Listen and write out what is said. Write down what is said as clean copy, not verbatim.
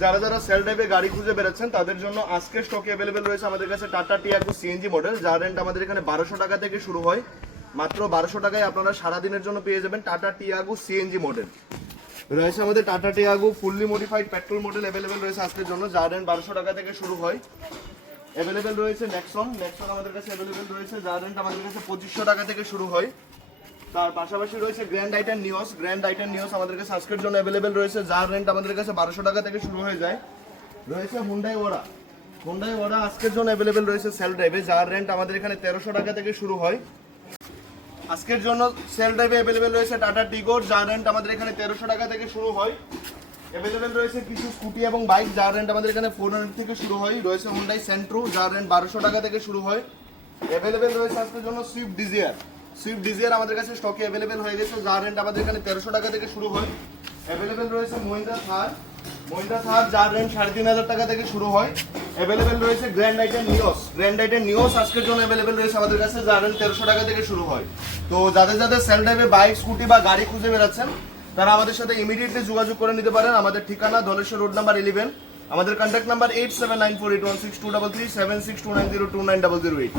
যারা যারা সেল ড্রাইভে গাড়ি খুঁজে বেড়াচ্ছেন তাদের জন্য আজকে স্টকে অ্যাভেলেবেল রয়েছে আমাদের কাছে টাটা টিয়াগো সিএনজি মডেল, যার রেন্ট আমাদের এখানে 1200 টাকা থেকে শুরু হয়। মাত্র 1200 টাকায় আপনারা সারাদিনের জন্য পেয়ে যাবেন টাটা টিয়াগো সিএনজি মডেল। রয়েছে আমাদের tata Tiago fully modified petrol model available রয়েছে আজকের জন্য, যার রেন্ট 1200 টাকা থেকে শুরু হয়। অ্যাভেলেবেল রয়েছে নেক্সন আমাদের কাছে অ্যাভেলেবেল রয়েছে, যার রেন্ট আমাদের কাছে 2500 টাকা থেকে শুরু হয়। তার পাশাপাশি রয়েছে গ্র্যান্ড আইটেন নিওস আমাদের কাছে আজকের জন্য অ্যাভেলেবেল রয়েছে, যার রেন্ট আমাদের কাছে 1200 টাকা থেকে শুরু হয়ে যায়। রয়েছে হুন্ডাই ওরা আজকের জন্য অ্যাভেলেবেল রয়েছে সেল ড্রাইভে, যার রেন্ট আমাদের এখানে 1300 টাকা থেকে শুরু হয়। আজকের জন্য সেল ড্রাইভে অ্যাভেলেবেল রয়েছে টাটা টিগোর, যার রেন্ট আমাদের এখানে 1300 টাকা থেকে শুরু হয়। অ্যাভেলেবেল রয়েছে কিছু স্কুটি এবং বাইক, যার রেন্ট আমাদের এখানে 400 থেকে শুরু হয়। রয়েছে হুন্ডাই সেন্ট্রো, যার রেন্ট 1200 টাকা থেকে শুরু হয়। অ্যাভেলেবেল রয়েছে আজকের জন্য সুইফট ডিজায়ার আমাদের কাছে স্টকে অ্যাভেলেবেল হয়ে গেছে, যার রেন্ট আমাদের এখানে 1300 টাকা থেকে শুরু হয়। অ্যাভেলেবেল রয়েছে মহিন্দ্রা থার, যার রেন্ট 3500 টাকা থেকে শুরু হয়। অ্যাভেলেবেল রয়েছে গ্র্যান্ড আইটেন নিওস আজকের জন্য অ্যাভেলেবেল রয়েছে আমাদের কাছে, যার রেন্ট 1300 টাকা থেকে শুরু হয়। তো যাদের সেল ড্রাইভে বাইক স্কুটি বা গাড়ি খুঁজে বেড়াচ্ছেন তারা আমাদের সাথে ইমিডিয়েটলি যোগাযোগ করে নিতে পারেন। আমাদের ঠিকানা ধলেশ্বর রোড নাম্বার 11, আমাদের কন্ট্যাক্ট নাম্বার 8794816233 7629029008।